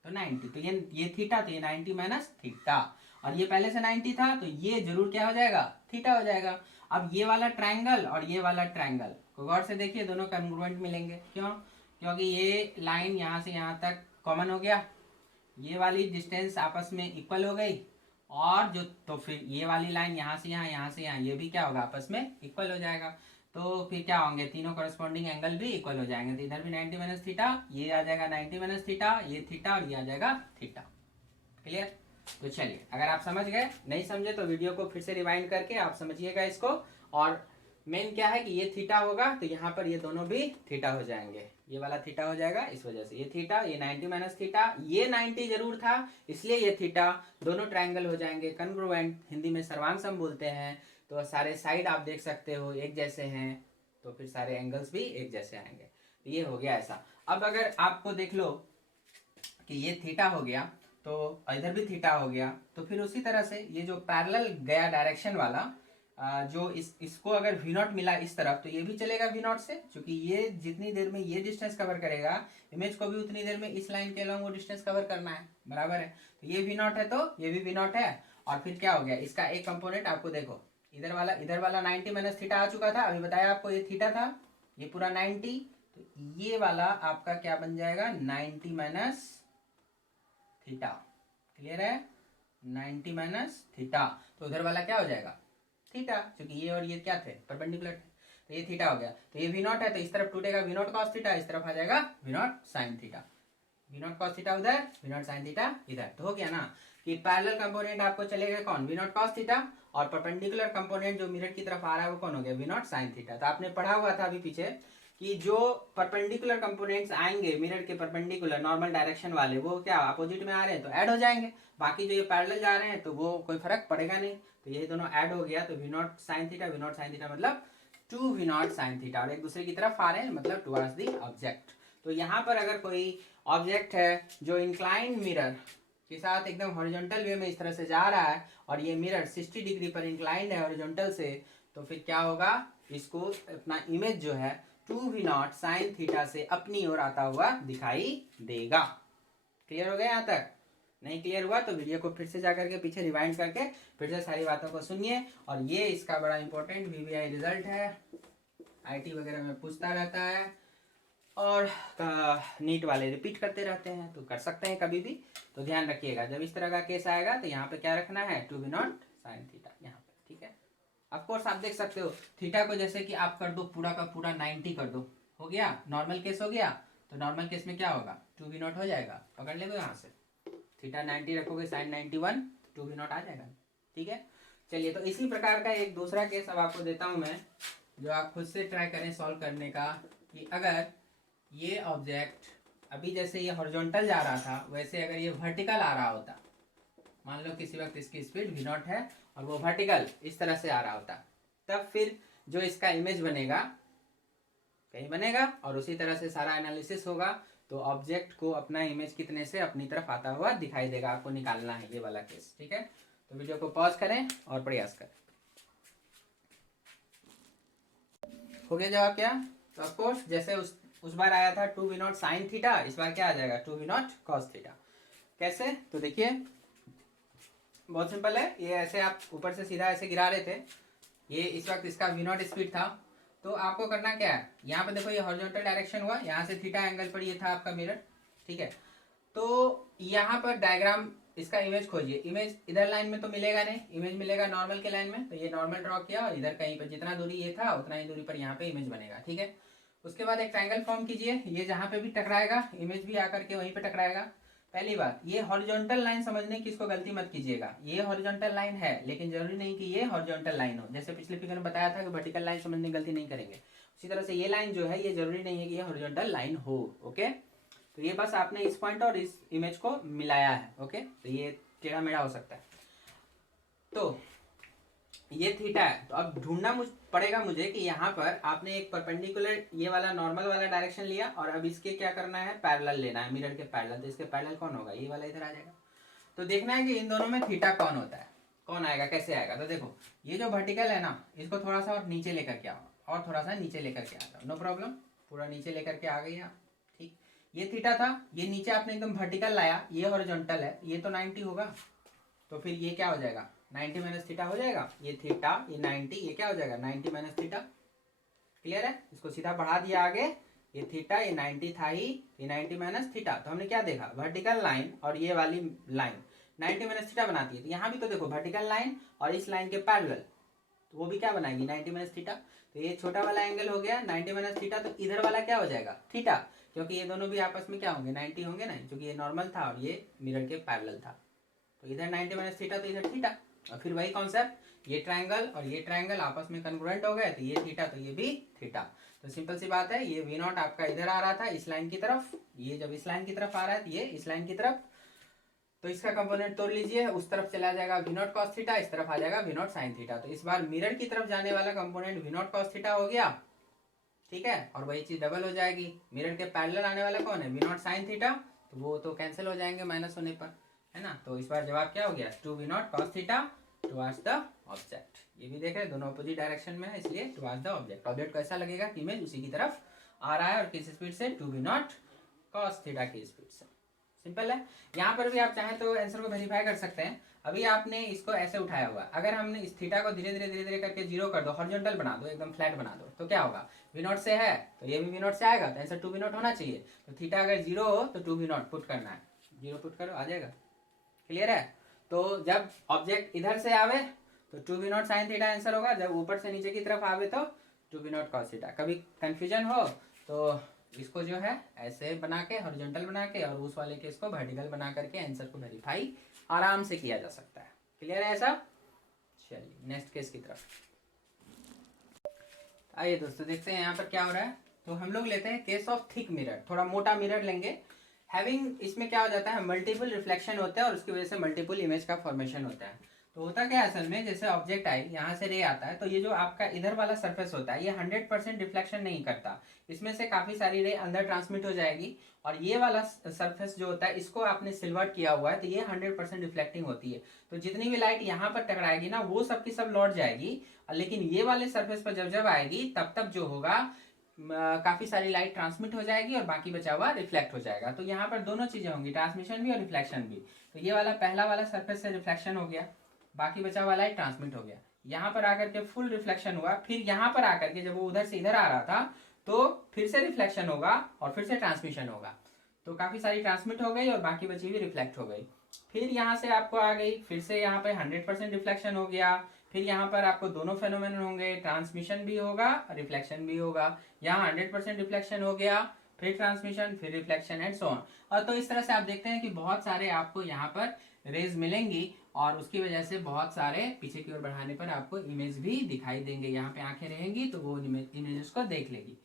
तो 90। तो ये थीटा, तो ये 90 माइनस थीटा, और ये पहले से 90 था तो ये जरूर क्या हो जाएगा? थीटा हो जाएगा। अब ये वाला ट्रायंगल और ये वाला ट्रायंगल को गौर से देखिए, दोनों कॉन्ग्रुएंट मिलेंगे। क्यों? क्योंकि ये लाइन यहाँ से यहाँ तक कॉमन हो गया, ये वाली डिस्टेंस आपस में इक्वल हो गई, और जो तो फिर ये वाली लाइन यहाँ से यहाँ से यहाँ, ये भी क्या होगा? आपस में इक्वल हो जाएगा। तो फिर क्या होंगे? तीनों करस्पॉन्डिंग एंगल भी इक्वल हो जाएंगे। तो इधर भी 90 माइनस थीटा, ये आ जाएगा 90 माइनस थीटा, ये थीटा और ये आ जाएगा थीटा। क्लियर? तो चलिए, अगर आप समझ गए, नहीं समझे तो वीडियो को फिर से रिवाइंड करके आप समझिएगा इसको। और मेन क्या है कि ये थीटा होगा तो यहाँ पर ये दोनों भी थीटा हो जाएंगे, ये वाला थीटा हो जाएगा इस वजह से, ये थीटा, ये 90 माइनस थीटा, ये 90 जरूर था इसलिए ये थीटा, दोनों ट्रायंगल हो जाएंगे कॉन्ग्रुएंट, हिंदी में सर्वांग बोलते हैं। तो सारे साइड आप देख सकते हो एक जैसे हैं, तो फिर सारे एंगल्स भी एक जैसे आएंगे। तो ये हो गया ऐसा। अब अगर आपको देख लो कि ये थीटा हो गया तो इधर भी थीटा हो गया, तो फिर उसी तरह से ये जो पैरेलल गया डायरेक्शन वाला, जो इसको अगर v नॉट मिला इस तरफ तो ये भी चलेगा v नॉट से, क्योंकि ये जितनी देर में ये डिस्टेंस कवर करेगा इमेज को भी उतनी देर में इस लाइन के अलॉन्ग वो डिस्टेंस कवर करना है, बराबर है। तो ये v नॉट है तो ये भी v नॉट है। और फिर क्या हो गया? इसका एक कंपोनेंट आपको देखो, इधर वाला 90 माइनस थीटा आ चुका था, अभी बताया आपको ये थीटा था, ये पूरा 90, तो ये वाला आपका क्या बन जाएगा? 90 माइनस थीटा। क्लियर है? 90 माइनस थीटा, तो उधर वाला क्या हो जाएगा? थीटा, क्योंकि ये और ये क्या थे? परपेंडिकुलर थे, तो ये थीटा हो गया। तो ये v नॉट है तो इस तरफ टूटेगा v नॉट कॉस थीटा, इस तरफ आ जाएगा v not sine theta, v naught cos theta उधर, v नॉट साइन थीटा इधर। तो हो गया ना कि पैरेलल कंपोनेंट आपको चलेगा कौन? v नॉट कॉस थीटा, और परपेंडिकुलर कंपोनेंट जो मिरर की तरफ आ रहा है वो कौन हो गया? v not sine theta. तो आपने पढ़ा हुआ था अभी पीछे कि जो परपेंडिकुलर कंपोनेंट्स आएंगे मिरर के परपेंडिकुलर नॉर्मल डायरेक्शन वाले, वो क्या अपोजिट में आ रहे हैं तो ऐड हो जाएंगे, बाकी जो ये पैरेलल जा रहे हैं तो वो कोई फर्क पड़ेगा नहीं। तो ये दोनों ऐड हो गया, तो v नॉट साइन थीटा मतलब 2v नॉट साइन थीटा, और एक दूसरे की तरफ आ रहे हैं मतलब टुवर्ड्स द ऑब्जेक्ट। तो यहाँ पर अगर कोई ऑब्जेक्ट है जो इंक्लाइन मिरर के साथ एकदम हॉरिजॉन्टल वे में इस तरह से जा रहा है, और ये मिरर 60 डिग्री पर इंक्लाइंड है हॉरिजॉन्टल से, तो फिर क्या होगा? इसको अपना इमेज जो है 2v नॉट साइन थीटा से अपनी ओर आता हुआ दिखाई देगा। क्लियर हो गया यहाँ तक? नहीं क्लियर हुआ तो वीडियो को फिर से जा करके पीछे रिवाइंड करके फिर से सारी बातों को सुनिए। और ये इसका बड़ा इंपॉर्टेंट वीवीआई रिजल्ट है, आईटी वगैरह में पूछता रहता है और नीट वाले रिपीट करते रहते हैं, तो कर सकते हैं कभी भी। तो ध्यान रखिएगा जब इस तरह का केस आएगा तो यहाँ पे क्या रखना है, two v naught sine theta यहाँ पे, ठीक है। ऑफकोर्स आप देख सकते हो थीटा को जैसे कि आप कर दो पूरा का पूरा 90 कर दो, हो गया नॉर्मल केस हो गया। तो नॉर्मल केस में क्या होगा, टू बी नॉट हो जाएगा, पकड़ लेगा यहाँ से थीटा 90 रखोगे साइन 91, टू बी नॉट आ जाएगा, ठीक है। चलिए तो इसी प्रकार का एक दूसरा केस अब आपको देता हूं मैं, जो आप खुद से ट्राई करें सॉल्व करने का। कि अगर ये ऑब्जेक्ट अभी जैसे ये हॉरिजॉन्टल जा रहा था, वैसे अगर ये वर्टिकल आ रहा होता, मान लो किसी वक्त इसकी स्पीड v नॉट है और वो वर्टिकल इस तरह से आ रहा होता, तब फिर जो इसका इमेज बनेगा कहीं बनेगा और उसी तरह से सारा एनालिसिस होगा। तो ऑब्जेक्ट को अपना इमेज कितने से अपनी तरफ आता हुआ दिखाई देगा, आपको निकालना है ये वाला केस, ठीक है। तो वीडियो को पॉज करें और प्रयास करें। हो गया जवाब क्या, तो ऑफकोर्स जैसे उस बार आया था two v naught sine theta, इस बार क्या आ जाएगा, two v naught cos theta. कैसे, तो देखिए बहुत सिंपल है। ये ऐसे आप ऊपर से सीधा ऐसे गिरा रहे थे, ये इस वक्त इसका वी नॉट स्पीड था, तो आपको करना क्या है, यहाँ पे देखो ये हॉरिजॉन्टल डायरेक्शन हुआ, यहाँ से थीटा एंगल पर ये था आपका मिरर, ठीक है। तो यहाँ पर डायग्राम इसका इमेज खोजिए, इमेज इधर लाइन में तो मिलेगा नहीं, इमेज मिलेगा नॉर्मल के लाइन में, तो ये नॉर्मल ड्रॉ किया और इधर कहीं पर जितना दूरी ये था उतना ही दूरी पर यहाँ पे इमेज बनेगा, ठीक है। उसके बाद एक ट्रायंगल फॉर्म कीजिए, ये जहाँ पे भी टकराएगा इमेज भी आकर के वहीं पे टकराएगा। पहली बात, ये हॉरिजॉन्टल लाइन समझने की इसको गलती मत कीजिएगा, ये हॉरिजॉन्टल लाइन है लेकिन जरूरी नहीं कि ये हॉरिजॉन्टल लाइन हो। जैसे पिछले फिगर में बताया था कि वर्टिकल लाइन समझने की गलती नहीं करेंगे, उसी तरह से ये लाइन जो है ये जरूरी नहीं है कि ये हॉरिजॉन्टल लाइन हो, ओके। तो ये बस आपने इस पॉइंट और इस इमेज को मिलाया है, ओके। तो ये टेढ़ा मेढ़ा हो सकता है, तो ये थीटा है। तो अब ढूंढना पड़ेगा मुझे कि यहाँ पर आपने एक परपेंडिकुलर ये वाला नॉर्मल वाला डायरेक्शन लिया और अब इसके क्या करना है, पैरेलल लेना है, मिरर के पैरेलल। तो इसके पैरेलल कौन होगा, ये वाला इधर आ जाएगा। तो देखना है कि इन दोनों में थीटा कौन होता है, कौन आएगा, कैसे आएगा। तो देखो ये जो वर्टिकल है ना, इसको थोड़ा सा और नीचे लेकर के आओ, और थोड़ा सा नीचे लेकर के आ जाओ, नो प्रॉब्लम, पूरा नीचे लेकर के आ गई आप, ठीक। ये थीटा था, ये नीचे आपने एकदम वर्टिकल लाया, ये हॉरिजॉन्टल है, ये तो 90 होगा, तो फिर ये क्या हो जाएगा, 90 माइनस थीटा हो जाएगा। ये थीटा, ये 90, ये क्या हो जाएगा 90 माइनस थीटा, क्लियर है। इसको सीधा बढ़ा दिया आगे, ये थीटा, ये 90 था ही, ये 90 माइनस थीटा। तो हमने क्या देखा, वर्टिकल लाइन और ये वाली लाइन 90 माइनस थीटा बनाती है। तो यहाँ भी तो देखो वर्टिकल लाइन और इस लाइन के पैरेलल, तो वो भी क्या बनाएगी 90 माइनस थीटा। तो ये छोटा वाला एंगल हो गया 90 माइनस थीटा, तो इधर वाला क्या हो जाएगा थीटा, क्योंकि ये दोनों भी आपस में क्या होंगे 90 होंगे ना, क्योंकि ये नॉर्मल था और ये मिरर के पैरेलल था। तो इधर 90 माइनस थीटा, तो इधर थीटा। और फिर वही कॉन्सेप्ट, ये ट्रायंगल और ये ट्रायंगल आपस में कन्ग्रुएंट हो गए, तो ये थीटा तो ये भी थीटा। तो सिंपल सी बात है, ये वी नॉट आपका इधर आ रहा था इस लाइन की तरफ, ये जब इस लाइन की तरफ आ रहा है तो ये इस लाइन की तरफ, तो इसका कंपोनेंट तोड़ लीजिए, उस तरफ चला जाएगा वी नॉट कॉस थीटा, इस तरफ आ जाएगा वी नॉट साइन थीटा। तो इस बार मिरर की तरफ जाने वाला component we naught cos theta हो गया, ठीक है। और वही चीज डबल हो जाएगी, मिरर के पैरेलल आने वाला कौन है, वी नॉट साइन थीटा, तो वो तो कैंसिल हो जाएंगे माइनस होने पर, है ना। तो इस बार जवाब क्या हो गया, two v naught cos theta towards the object. ये भी देख रहे हैं दोनों अपोजिट डायरेक्शन में है, इसलिए टुवर्ड्स द ऑब्जेक्ट। ऑब्जेक्ट को ऐसा लगेगा कि इमेज उसी की तरफ आ रहा है और किस स्पीड से, two v naught cos theta की स्पीड से। सिंपल है। यहाँ पर भी आप चाहें तो आंसर को वेरीफाई कर सकते हैं। अभी आपने इसको ऐसे उठाया हुआ, अगर हमने इस थीटा को धीरे धीरे करके जीरो कर दो, हॉरिजॉन्टल बना दो, एकदम फ्लैट बना दो, तो क्या होगा, वी नॉट से है तो ये भी वी नॉट से आएगा, तो आंसर टू वी नॉट होना चाहिए। तो थीटा अगर जीरो हो तो टू वी नॉट पुट करना है, जीरो पुट करो आ जाएगा, क्लियर है। तो जब ऑब्जेक्ट इधर से आवे तो two v naught sine theta answer होगा, जब ऊपर से नीचे की तरफ आवे तो two v naught cos theta. कभी कंफ्यूजन हो तो इसको जो है ऐसे बना के हॉरिजॉन्टल बना के और उस वाले केस को वर्टिकल बना करके आंसर को वेरीफाई आराम से किया जा सकता है, क्लियर है ऐसा। चलिए नेक्स्ट केस की तरफ आइए दोस्तों, देखते हैं यहाँ पर क्या हो रहा है। तो हम लोग लेते हैं केस ऑफ थिक मिरर, थोड़ा मोटा मिरर लेंगे। हैविंग, इसमें क्या हो जाता है, मल्टीपल रिफ्लेक्शन होता है और उसकी वजह से मल्टीपल इमेज का फॉर्मेशन होता है। तो होता क्या है असल में, जैसे ऑब्जेक्ट आई, यहाँ से रे आता है, तो ये जो आपका इधर वाला सरफेस होता है ये 100% रिफ्लेक्शन नहीं करता, इसमें से काफी सारी रे अंदर ट्रांसमिट हो जाएगी। और ये वाला सरफेस जो होता है इसको आपने सिल्वर्ट किया हुआ है, तो ये 100% रिफ्लेक्टिंग होती है। तो जितनी भी लाइट यहाँ पर टकराएगी ना वो सब की सब लौट जाएगी, लेकिन ये वाले सरफेस पर जब जब आएगी तब तब जो होगा काफ़ी सारी लाइट ट्रांसमिट हो जाएगी और बाकी बचा हुआ रिफ्लेक्ट हो जाएगा। तो यहाँ पर दोनों चीज़ें होंगी, ट्रांसमिशन भी और रिफ्लेक्शन भी। तो ये वाला पहला वाला सरफेस से रिफ्लेक्शन हो गया, बाकी बचा हुआ लाइट ट्रांसमिट हो गया। यहाँ पर आकर के फुल रिफ्लेक्शन हुआ, फिर यहाँ पर आकर के जब वो उधर से इधर आ रहा था तो फिर से रिफ्लेक्शन होगा और फिर से ट्रांसमिशन होगा। तो काफ़ी सारी ट्रांसमिट हो गई और बाकी बची हुई रिफ्लेक्ट हो गई। फिर यहाँ से आपको आ गई, फिर से यहाँ पे 100% रिफ्लेक्शन हो गया। फिर यहाँ पर आपको दोनों फेनोमेन होंगे, ट्रांसमिशन भी होगा रिफ्लेक्शन भी होगा। यहाँ 100% रिफ्लेक्शन हो गया, फिर ट्रांसमिशन, फिर रिफ्लेक्शन एंड सो ऑन। और तो इस तरह से आप देखते हैं कि बहुत सारे आपको यहाँ पर रेज मिलेंगी और उसकी वजह से बहुत सारे पीछे की ओर बढ़ाने पर आपको इमेज भी दिखाई देंगे। यहाँ पे आंखें रहेंगी तो वो इमेजेस को देख लेगी।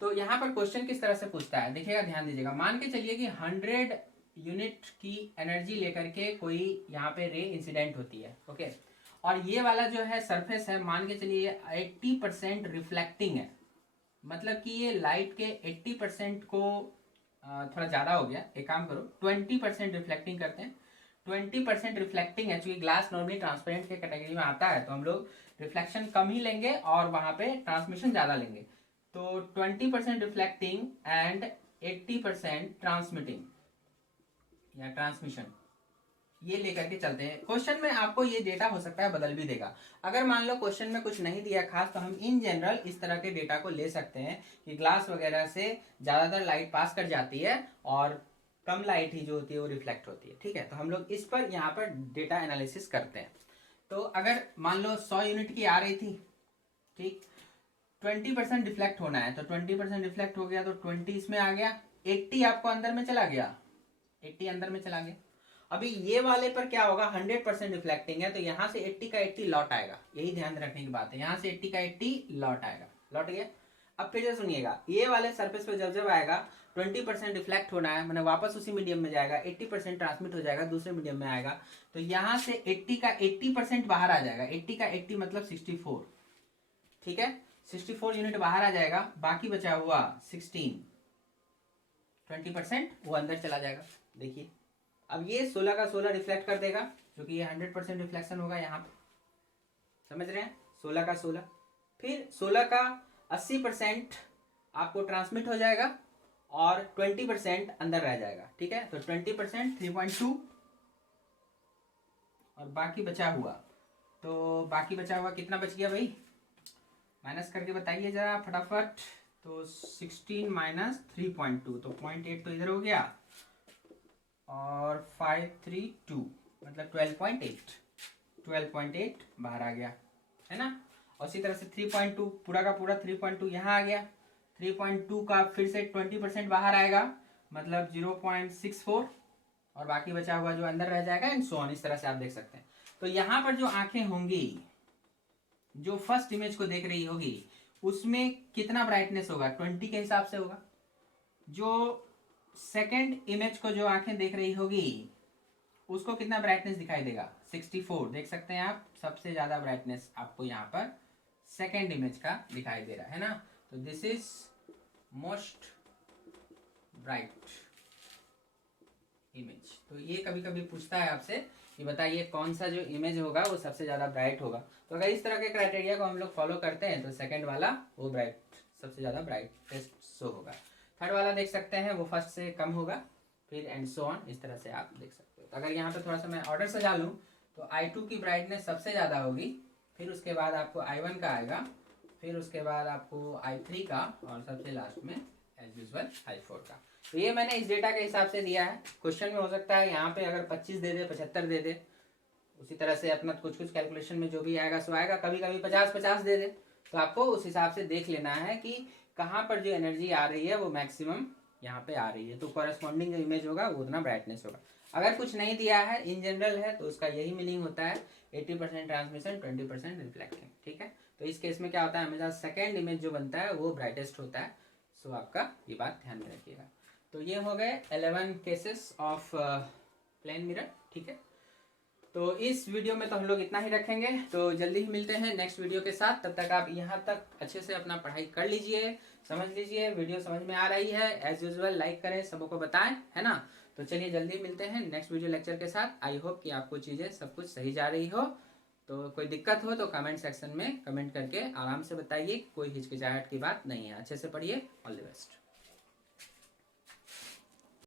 तो यहाँ पर क्वेश्चन किस तरह से पूछता है, देखिएगा, ध्यान दीजिएगा। मान के चलिए कि 100 यूनिट की एनर्जी लेकर के कोई यहाँ पे रे इंसिडेंट होती है, ओके। और ये वाला जो है सरफेस है, मान के चलिए 80% रिफ्लेक्टिंग है, मतलब कि ये लाइट के 80% को थोड़ा ज़्यादा हो गया। एक काम करो, 20% रिफ्लेक्टिंग करते हैं। 20% रिफ्लेक्टिंग है, चूंकि ग्लास नॉर्मली ट्रांसपेरेंट के कैटेगरी में आता है तो हम लोग रिफ्लेक्शन कम ही लेंगे और वहाँ पे ट्रांसमिशन ज़्यादा लेंगे। तो 20% रिफ्लेक्टिंग एंड 80% ट्रांसमिटिंग या ट्रांसमिशन, ये लेकर के चलते हैं। क्वेश्चन में आपको ये डेटा हो सकता है बदल भी देगा। अगर मान लो क्वेश्चन में कुछ नहीं दिया खास, तो हम इन जनरल इस तरह के डेटा को ले सकते हैं कि ग्लास वगैरह से ज़्यादातर लाइट पास कर जाती है और कम लाइट ही जो होती है वो रिफ्लेक्ट होती है, ठीक है। तो हम लोग इस पर यहाँ पर डेटा एनालिसिस करते हैं। तो अगर मान लो 100 यूनिट की आ रही थी, ठीक, 20% रिफ्लेक्ट होना है तो 20% रिफ्लेक्ट हो गया तो 20 इसमें आ गया, 80 आपको अंदर में चला गया, 80 अंदर में चला गया। अभी ये वाले पर क्या होगा, 100% रिफ्लेक्टिंग है तो यहाँ से 80 का 80 लौट आएगा, यही ध्यान रखने की बात है। यहाँ से 80 का 80 लौट आएगा, लौट गया। अब फिर से सुनिएगा, ये वाले सरफेस पे जब जब आएगा 20% रिफ्लेक्ट होना है, मैंने वापस उसी मीडियम में जाएगा, 80% ट्रांसमिट हो जाएगा, दूसरे मीडियम में आएगा। तो यहाँ से 80 का 80% बाहर आ जाएगा, 80 का 80 मतलब 64, ठीक है। 64 यूनिट बाहर आ जाएगा, बाकी बचा हुआ 16, 20% वो अंदर चला जाएगा। देखिए अब ये 16 का 16 रिफ्लेक्ट कर देगा, क्योंकि ये 100% रिफ्लेक्शन होगा यहाँ पे, समझ रहे हैं। 16 का 16, फिर 16 का 80% आपको ट्रांसमिट हो जाएगा और 20% अंदर रह जाएगा, ठीक है। तो 20% 3.2 और बाकी बचा हुआ, तो बाकी बचा हुआ कितना बच गया भाई, माइनस करके बताइए जरा फटाफट। तो 16 माइनस 3.2, तो 0.8 तो इधर हो गया और 532 मतलब 12.8 बाहर आ गया, है ना। और इसी तरह से 3.2 पूरा का पूरा 3.2 यहाँ आ गया, 3.2 का फिर से 20% बाहर आएगा मतलब 0.64 और बाकी बचा हुआ जो अंदर रह जाएगा एंड सो ऑन। इस तरह से आप देख सकते हैं। तो यहाँ पर जो आंखें होंगी, जो फर्स्ट इमेज को देख रही होगी, उसमें कितना ब्राइटनेस होगा, 20 के हिसाब से होगा। जो सेकंड इमेज को जो आंखें देख रही होगी उसको कितना ब्राइटनेस दिखाई देगा, 64। देख सकते हैं आप, सबसे ज्यादा ब्राइटनेस आपको यहाँ पर सेकंड इमेज का दिखाई दे रहा है ना। तो this is most bright image. तो ये कभी कभी पूछता है आपसे कि बताइए कौन सा जो इमेज होगा वो सबसे ज़्यादा ब्राइट होगा। तो अगर इस तरह के क्राइटेरिया को हम लोग फॉलो करते हैं तो सेकंड वाला वो ब्राइट, सबसे ज़्यादा ब्राइटेस्ट शो होगा। थर्ड वाला देख सकते हैं वो फर्स्ट से कम होगा, फिर एंड सो ऑन। इस तरह से आप देख सकते हो। तो अगर यहाँ पे थोड़ा सा मैं ऑर्डर सजा लूँ तो I2 की ब्राइटनेस सबसे ज़्यादा होगी, फिर उसके बाद आपको I1 का आएगा, फिर उसके बाद आपको I3 का और सबसे लास्ट में एज यूजुअल I4 का। तो ये मैंने इस डेटा के हिसाब से दिया है। क्वेश्चन में हो सकता है यहाँ पे अगर 25 दे दे, 75 दे दे, उसी तरह से अपना कुछ कुछ कैलकुलेशन में जो भी आएगा सो आएगा। कभी कभी 50-50 दे दे, तो आपको उस हिसाब से देख लेना है कि कहाँ पर जो एनर्जी आ रही है वो मैक्सिमम यहाँ पे आ रही है, तो कॉरेस्पॉन्डिंग जो इमेज होगा वो उतना ब्राइटनेस होगा। अगर कुछ नहीं दिया है, इन जनरल है, तो उसका यही मीनिंग होता है 80% ट्रांसमिशन, 20% रिफ्लेक्टिंग, ठीक है। तो इस केस में क्या होता है, हमेशा सेकेंड इमेज जो बनता है वो ब्राइटेस्ट होता है। सो आपका ये बात ध्यान में रखिएगा। तो ये हो गए 11 केसेस ऑफ प्लेन मिरर, ठीक है। तो इस वीडियो में तो हम लोग इतना ही रखेंगे, तो जल्दी ही मिलते हैं नेक्स्ट वीडियो के साथ। तब तक आप यहाँ तक अच्छे से अपना पढ़ाई कर लीजिए, समझ लीजिए, वीडियो समझ में आ रही है, एज यूजुअल लाइक करें, सबों को बताएं, है ना। तो चलिए जल्दी मिलते हैं नेक्स्ट वीडियो लेक्चर के साथ। आई होप कि आपको चीज़ें सब कुछ सही जा रही हो। तो कोई दिक्कत हो तो कमेंट सेक्शन में कमेंट करके आराम से बताइए, कोई हिचकिचाहट की बात नहीं है। अच्छे से पढ़िए। All the best.